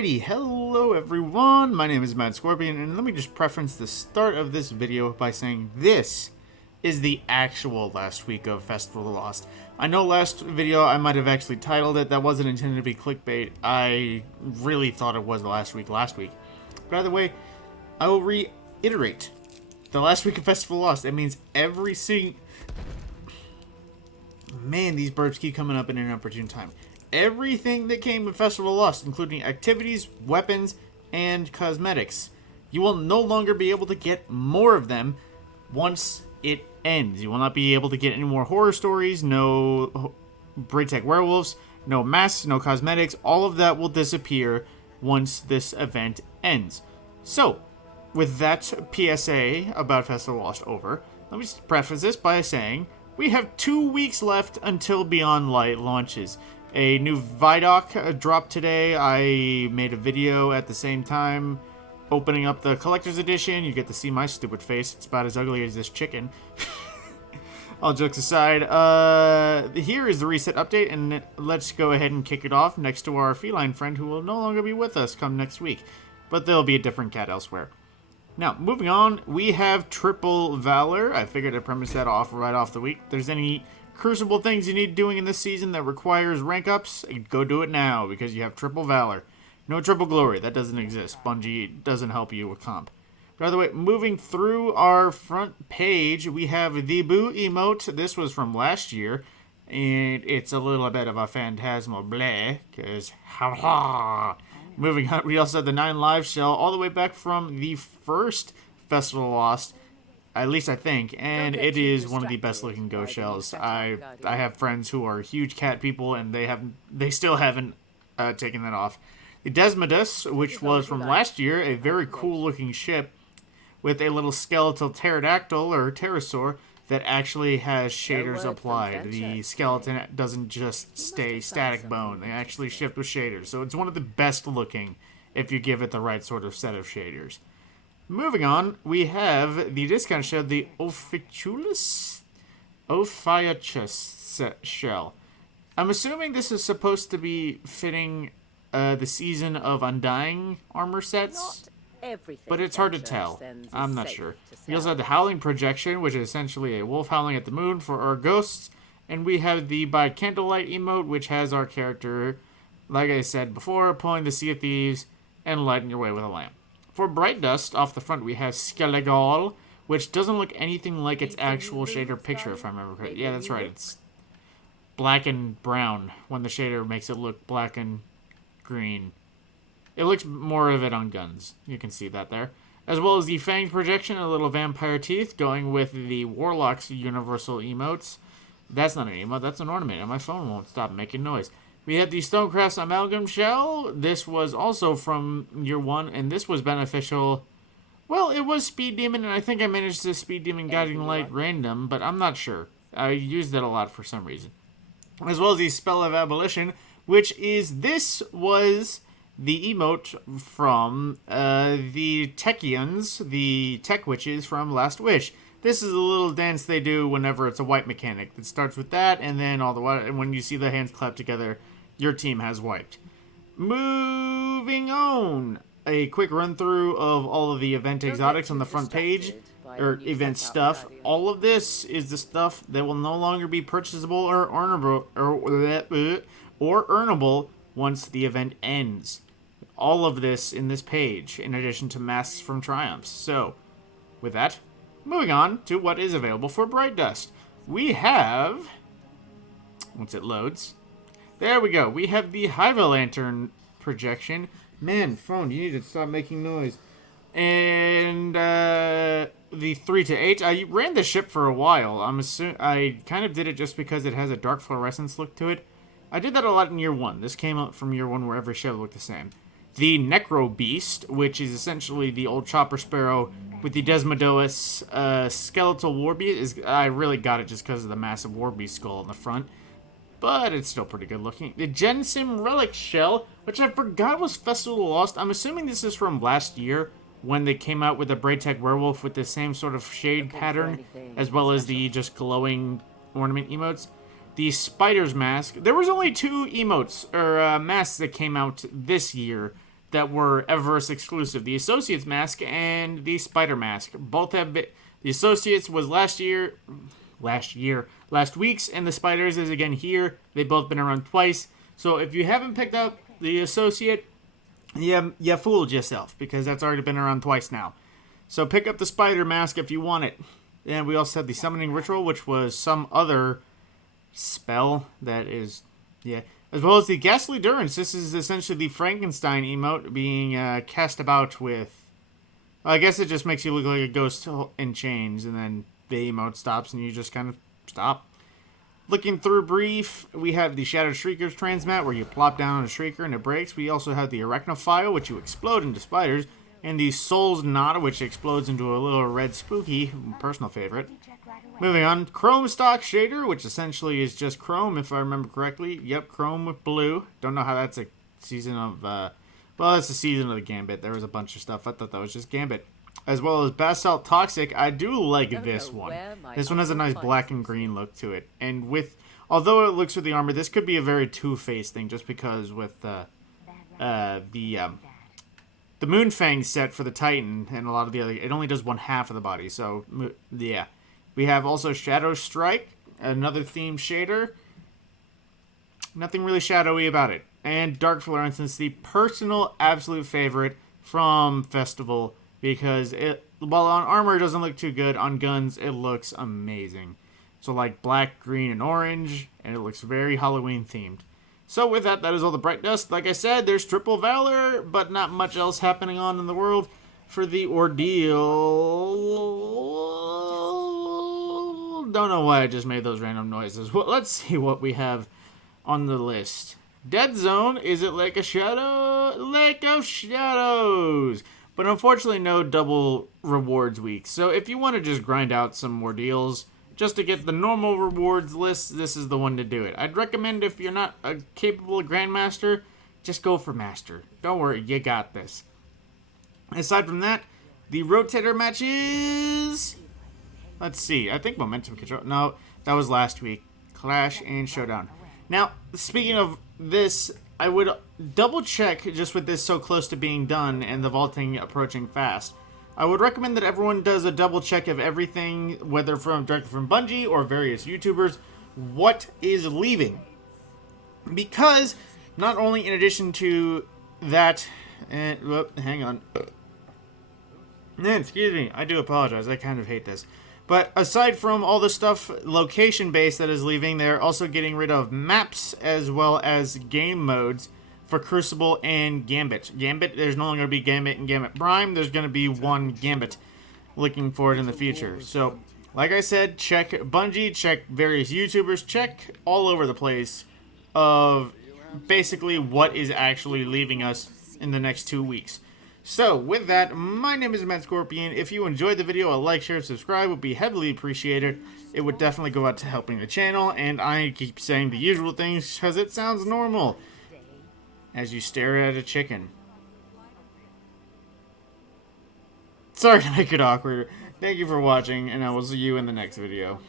Alrighty, hello everyone, my name is Mad Scorpion, and let me just preference the start of this video by saying this is the actual last week of Festival of the Lost. I know last video I might have actually titled it, that wasn't intended to be clickbait. I really thought it was the last week. But either way, I will reiterate. The last week of Festival of the Lost, that means every single... Man, these burps keep coming up in an opportune time. Everything that came with Festival of the Lost, including activities, weapons, and cosmetics. You will no longer be able to get more of them once it ends. You will not be able to get any more horror stories, no Braytech werewolves, no masks, no cosmetics. All of that will disappear once this event ends. So, with that PSA about Festival of the Lost over, let me just preface this by saying we have 2 weeks left until Beyond Light launches. A new Vidoc dropped today. I made a video at the same time opening up the collector's edition. You get to see my stupid face. It's about as ugly as this chicken. All jokes aside, here is the reset update, and let's go ahead and kick it off next to our feline friend who will no longer be with us come next week. But there'll be a different cat elsewhere. Now, moving on, we have Triple Valor. I figured I'd premise that off right off the week. If there's any crucible things you need doing in this season that requires rank ups, go do it now because you have Triple Valor. No Triple Glory, that doesn't exist. Bungie doesn't help you with comp. By the way, moving through our front page, we have the Boo emote. This was from last year, and it's a little bit of a phantasmal bleh, because ha ha. Moving on, we also have the 9 Live shell, all the way back from the first Festival of the Lost, at least I think, and it is one of the best looking ghost shells. I have friends who are huge cat people, and they still haven't taken that off. The Desmodus, which was from last year, a very cool looking ship with a little skeletal pterodactyl or pterosaur that actually has shaders applied. The skeleton doesn't just stay static bone. They actually shift with shaders. So it's one of the best looking if you give it the right sort of set of shaders. Moving on, we have the discount shell, the Ophiuchus shell. I'm assuming this is supposed to be fitting the Season of Undying armor sets, but it's hard to tell. I'm not sure. We also have the Howling Projection, which is essentially a wolf howling at the moon for our ghosts, and we have the By Candlelight emote, which has our character, like I said before, pulling the Sea of Thieves and lighting your way with a lamp. For Bright Dust, off the front, we have Skelegal, which doesn't look anything like its actual shader picture, if I remember correctly. Yeah, that's right. It's black and brown when the shader makes it look black and green. It looks more of it on guns. You can see that there. As well as the Fanged Projection, a little vampire teeth, going with the Warlock's universal emotes. That's not an emote, that's an ornament, and my phone won't stop making noise. We had the Stonecrest Amalgam Shell. This was also from year 1, and this was beneficial. Well, it was Speed Demon, and I think I managed to Speed Demon Guiding Light random, but I'm not sure. I used it a lot for some reason. As well as the Spell of Abolition, which is, this was the emote from the Techians, the Tech Witches from Last Wish. This is a little dance they do whenever it's a white mechanic. It starts with that, and then all the way, and when you see the hands clap together, your team has wiped. Moving on. A quick run through of all of the event exotics on the front page, or event stuff. All of this is the stuff that will no longer be purchasable or earnable once the event ends. All of this in this page, in addition to masks from Triumphs. So, with that, moving on to what is available for Bright Dust. We have, once it loads, there we go. We have the Hiva Lantern projection. Man, phone, you need to stop making noise. And the 3 to 8. I ran the ship for a while. I kind of did it just because it has a dark fluorescence look to it. I did that a lot in year 1. This came out from year 1 where every ship looked the same. The Necro Beast, which is essentially the old Chopper Sparrow with the Desmodous skeletal Warbeast. I really got it just because of the massive Warbeast skull in the front. But it's still pretty good looking. The Gensim Relic Shell, which I forgot was Festival of the Lost. I'm assuming this is from last year when they came out with the Braytech Werewolf with the same sort of shade pattern, as well as the just glowing ornament emotes. The Spider's Mask. There was only 2 emotes, or masks that came out this year. that were Eververse exclusive. The Associates mask and the Spider mask. Both have been... The Associates was last week's, and the Spiders is again here. They've both been around twice. So if you haven't picked up the Associate, you fooled yourself, because that's already been around twice now. So pick up the Spider mask if you want it. And we also had the Summoning Ritual, which was some other spell that is, as well as the Ghastly Durance. This is essentially the Frankenstein emote being cast about with, I guess it just makes you look like a ghost in chains, and then the emote stops and you just kind of stop. Looking through brief, we have the Shattered Shrieker's Transmat, where you plop down on a Shrieker and it breaks. We also have the Arachnophile, which you explode into spiders, and the Soul's Knot, which explodes into a little red spooky, personal favorite. Moving on, Chrome Stock Shader, which essentially is just Chrome, if I remember correctly. Yep, Chrome with blue. Don't know how that's a season of, well, it's a season of the Gambit. There was a bunch of stuff. I thought that was just Gambit. As well as Basalt Toxic. I do like this one. This one has a nice black and green look to it. And with, although it looks with the armor, this could be a very Two-Face thing, just because with the Moonfang set for the Titan and a lot of the other, it only does one half of the body. So, yeah. We have also Shadow Strike, another themed shader. Nothing really shadowy about it. And Dark Fluorescence, the personal absolute favorite from Festival, because it, while on armor it doesn't look too good, on guns it looks amazing. So like black, green, and orange, and it looks very Halloween themed. So with that, that is all the Bright Dust. Like I said, there's Triple Valor, but not much else happening on in the world for the ordeal. Don't know why I just made those random noises. Well, let's see what we have on the list. Dead Zone, is it Lake of Shadow? Lake of Shadows! But unfortunately no double rewards week. So if you want to just grind out some more deals, just to get the normal rewards list, this is the one to do it. I'd recommend, if you're not a capable Grandmaster, just go for Master. Don't worry, you got this. Aside from that, the Rotator matches... Let's see, I think Momentum Control... No, that was last week. Clash and Showdown. Now, speaking of this, I would double check, just with this so close to being done and the vaulting approaching fast, I would recommend that everyone does a double check of everything, whether directly from Bungie or various YouTubers, what is leaving. Because, not only in addition to that... hang on. Excuse me, I do apologize, I kind of hate this. But aside from all the stuff location-based that is leaving, they're also getting rid of maps as well as game modes for Crucible and Gambit. Gambit, there's no longer going to be Gambit and Gambit Prime. There's going to be one Gambit looking forward in the future. So, like I said, check Bungie, check various YouTubers, check all over the place of basically what is actually leaving us in the next 2 weeks. So, with that, my name is Matt Scorpion. If you enjoyed the video, a like, share, subscribe would be heavily appreciated. It would definitely go out to helping the channel, and I keep saying the usual things because it sounds normal as you stare at a chicken. Sorry to make it awkward. Thank you for watching, and I will see you in the next video.